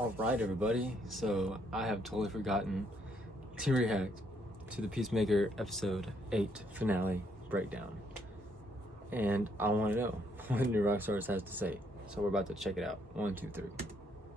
Alright everybody, so I have totally forgotten to react to the Peacemaker episode 8 finale breakdown. And I want to know what NewRockstars has to say. So we're about to check it out. 1, 2, 3.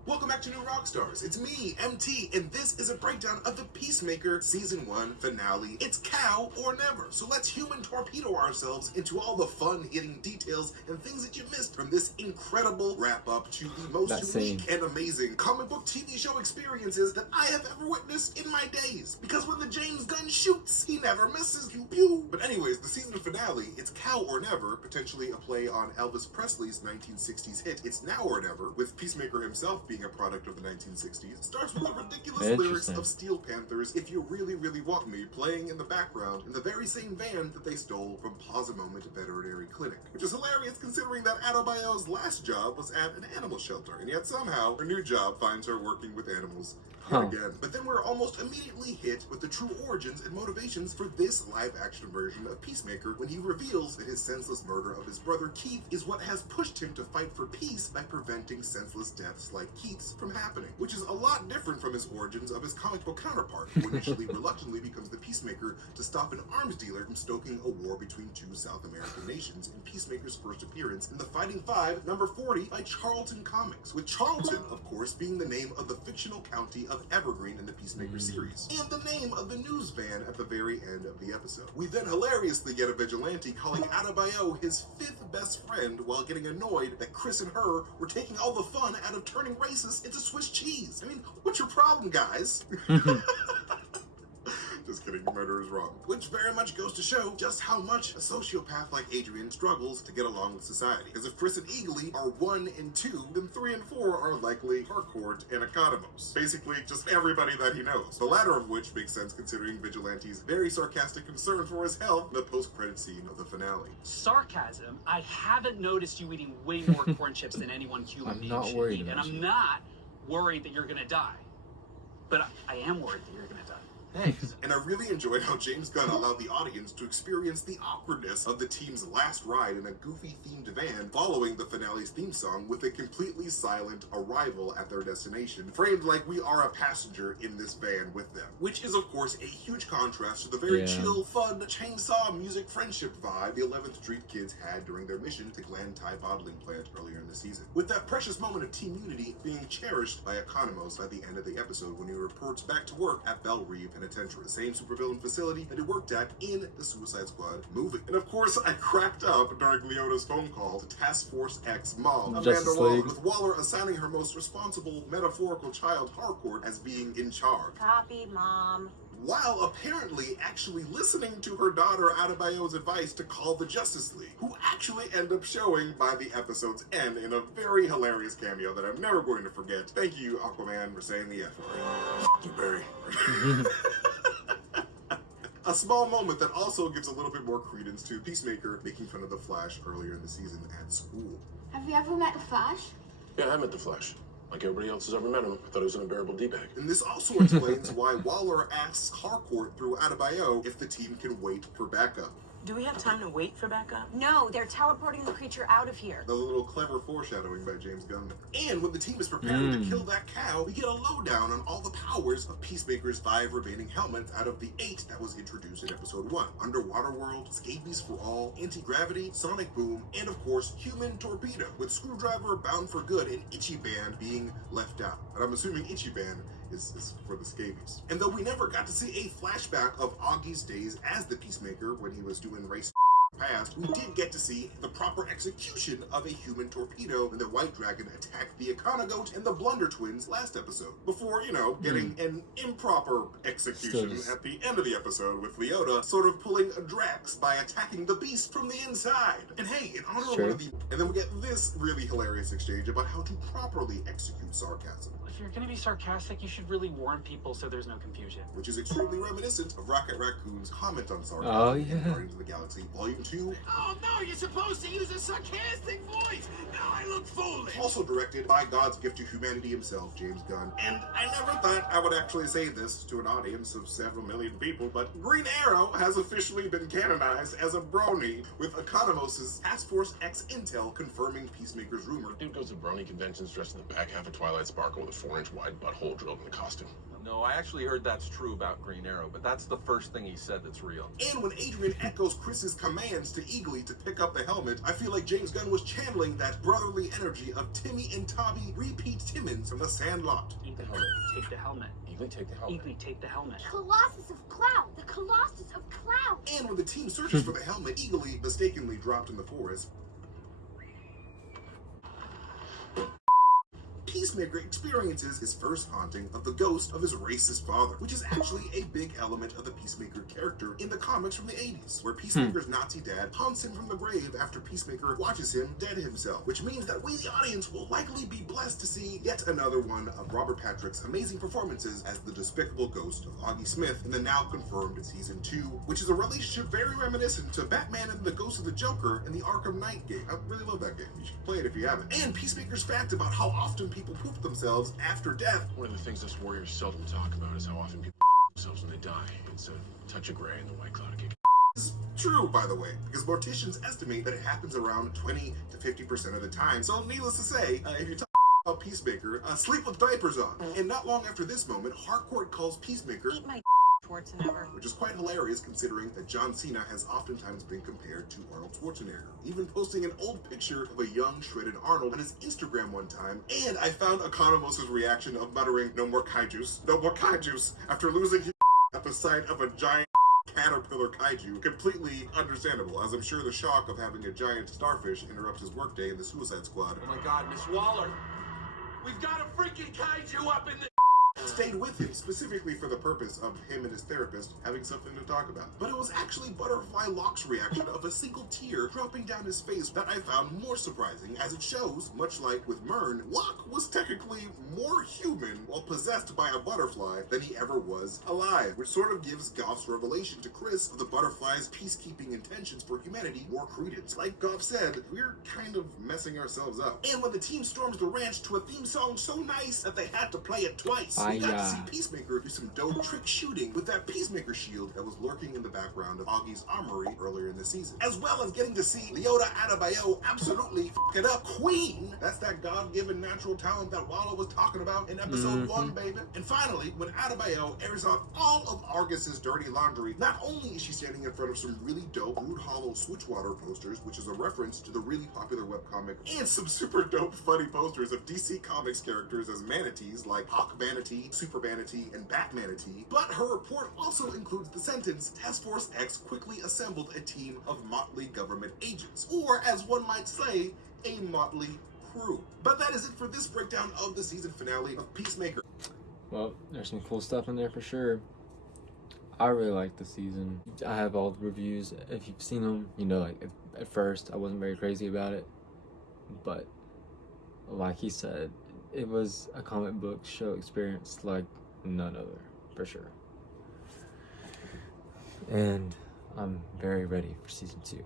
Welcome back to NewRockstars. It's me, MT, and this is a breakdown of the Peacemaker Season 1 finale. It's cow or never. So let's human torpedo ourselves into all the fun hitting details and things that you missed from this incredible wrap-up to the most unique and amazing comic book TV show experiences that I have ever witnessed in my days. Because when the James Gunn shoots, he never misses. Pew pew. But anyways, the season finale, it's cow or never, potentially a play on Elvis Presley's 1960s hit, It's Now or Never, with Peacemaker himself being a product of the 1960s, starts with the ridiculous lyrics of Steel Panther's If You Really, Really Want Me playing in the background in the very same van that they stole from Pause a Moment Veterinary Clinic. Which is hilarious considering that Adebayo's last job was at an animal shelter, and yet somehow her new job finds her working with animals again. But then we're almost immediately hit with the true origins and motivations for this live-action version of Peacemaker when he reveals that his senseless murder of his brother Keith is what has pushed him to fight for peace by preventing senseless deaths like Keith's from happening, which is a lot different from his origins of his comic book counterpart, who initially reluctantly becomes the Peacemaker to stop an arms dealer from stoking a war between two South American nations in Peacemaker's first appearance in The Fighting Five, number 40 by Charlton Comics, with Charlton, of course, being the name of the fictional county of Evergreen in the Peacemaker series, and the name of the news van at the very end of the episode. We then hilariously get a vigilante calling Adebayo his fifth best friend while getting annoyed that Chris and her were taking all the fun out of turning racist into Swiss cheese. I mean, what's your problem, guys? Just kidding, murder is wrong. Which very much goes to show just how much a sociopath like Adrian struggles to get along with society. Because if Chris and Eagly are 1 and 2, then 3 and 4 are likely Harcourt and Economos. Basically, just everybody that he knows. The latter of which makes sense considering Vigilante's very sarcastic concern for his health in the post-credit scene of the finale. Sarcasm? I haven't noticed you eating way more corn chips than anyone human being should eat. And I'm not worried that you're gonna die. But I am worried that you're gonna die. Thanks. And I really enjoyed how James Gunn allowed the audience to experience the awkwardness of the team's last ride in a goofy-themed van following the finale's theme song with a completely silent arrival at their destination, framed like we are a passenger in this van with them. Which is, of course, a huge contrast to the very chill, fun, chainsaw music friendship vibe the 11th Street kids had during their mission to Glen Thai bottling plant earlier in the season. With that precious moment of team unity being cherished by Economos by the end of the episode when he reports back to work at Belle Reve Penitentiary, the same supervillain facility that he worked at in the Suicide Squad movie. And of course, I cracked up during Leona's phone call to Task Force X mom, Amanda Waller, with Waller assigning her most responsible metaphorical child, Harcourt, as being in charge. Copy, Mom. While apparently actually listening to her daughter Adebayo's advice to call the Justice League, who actually end up showing by the episode's end in a very hilarious cameo that I'm never going to forget. Thank you, Aquaman, for saying the F word. You Barry. A small moment that also gives a little bit more credence to Peacemaker making fun of the Flash earlier in the season at school. Have you ever met the Flash? Yeah, I met the Flash. Like everybody else has ever met him. I thought he was an unbearable D-bag. And this also explains why Waller asks Harcourt through Adebayo if the team can wait for backup. Do we have time to wait for backup? No, they're teleporting the creature out of here. A little clever foreshadowing by James Gunn there. And when the team is preparing to kill that cow, we get a lowdown on all the powers of Peacemaker's 5 remaining helmets out of the 8 that was introduced in episode 1. Underwater World, Scabies for All, Anti-Gravity, Sonic Boom, and of course, Human Torpedo, with Screwdriver, Bound for Good, and Ichiban being left out. And I'm assuming Ichiban is for the scabies. And though we never got to see a flashback of Augie's days as the Peacemaker when he was doing race past, we did get to see the proper execution of a human torpedo when the White Dragon attacked the Econogoat and the Blunder Twins last episode, before, you know, getting an improper execution at the end of the episode with Leota sort of pulling a Drax by attacking the beast from the inside. And hey, in honor of one of the... And then we get this really hilarious exchange about how to properly execute sarcasm. If you're gonna be sarcastic, you should really warn people so there's no confusion. Which is extremely reminiscent of Rocket Raccoon's comment on sarcasm in Guardians of the Galaxy Volume 2, 2. Oh no, you're supposed to use a sarcastic voice. Now I look foolish. Also directed by God's gift to humanity himself, James Gunn. And I never thought I would actually say this to an audience of several million people, but Green Arrow has officially been canonized as a brony, with Economos' Task Force X intel confirming Peacemaker's rumor. Dude goes to brony conventions dressed in the back half of Twilight Sparkle with a 4-inch wide butthole drilled in the costume. No, I actually heard that's true about Green Arrow, but that's the first thing he said that's real. And when Adrian echoes Chris's commands to Eagly to pick up the helmet, I feel like James Gunn was channeling that brotherly energy of Timmy and Tommy repeat Timmons from the Sandlot. Eagly, take the helmet. Eagly, take the helmet. Eagly, take the helmet. Colossus of Cloud! The Colossus of Cloud! And when the team searches for the helmet, Eagly mistakenly dropped in the forest. Peacemaker experiences his first haunting of the ghost of his racist father, which is actually a big element of the Peacemaker character in the comics from the 80s, where Peacemaker's Nazi dad haunts him from the grave after Peacemaker watches him dead himself, which means that we, the audience, will likely be blessed to see yet another one of Robert Patrick's amazing performances as the despicable ghost of Augie Smith in the now confirmed Season 2, which is a relationship very reminiscent to Batman and the Ghost of the Joker in the Arkham Knight game. I really love that game. You should play it if you haven't. And Peacemaker's fact about how often people poop themselves after death. One of the things us warriors seldom talk about is how often people themselves when they die. It's a touch of gray in the white cloud of cake. This is true, by the way, because morticians estimate that it happens around 20 to 50% of the time. So needless to say, if you're talking about Peacemaker, sleep with diapers on. And not long after this moment, Harcourt calls Peacemaker Eat my Schwarzenegger. which is quite hilarious considering that John Cena has oftentimes been compared to Arnold Schwarzenegger, even posting an old picture of a young, shredded Arnold on his Instagram one time. And I found Economos' reaction of muttering, "No more kaijus, no more kaijus," after losing his at the sight of a giant caterpillar kaiju completely understandable, as I'm sure the shock of having a giant starfish interrupt his workday in the Suicide Squad Oh my god, Miss Waller! We've got a freaking kaiju up in the... stayed with him specifically for the purpose of him and his therapist having something to talk about. But it was actually Butterfly Locke's reaction of a single tear dropping down his face that I found more surprising, as it shows, much like with Myrn, Locke was technically more human while possessed by a butterfly than he ever was alive, which sort of gives Goff's revelation to Chris of the butterfly's peacekeeping intentions for humanity more credence. Like Goff said, we're kind of messing ourselves up. And when the team storms the ranch to a theme song so nice that they had to play it twice, we got to see Peacemaker do some dope trick shooting with that Peacemaker shield that was lurking in the background of Augie's armory earlier in the season, as well as getting to see Leota Adebayo absolutely f it up. Queen! That's that God-given natural talent that Wallow was talking about in episode 1, baby. And finally, when Adebayo airs out all of Argus's dirty laundry, not only is she standing in front of some really dope Brood Hollow Switchwater posters, which is a reference to the really popular webcomic, and some super dope funny posters of DC Comics characters as manatees like Hawk Manatee, Super Manatee, and Bat Manatee, but her report also includes the sentence, Task Force X quickly assembled a team of motley government agents, or as one might say, a motley crew. But that is it for this breakdown of the season finale of Peacemaker. Well, there's some cool stuff in there for sure. I really like the season. I have all the reviews. If you've seen them, you know, like at first I wasn't very crazy about it, but like he said, it was a comic book show experience like none other, for sure. And I'm very ready for season 2.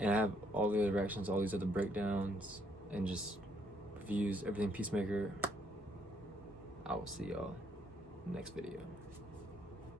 And I have all the other reactions, all these other breakdowns, and just reviews, everything Peacemaker. I will see y'all next video.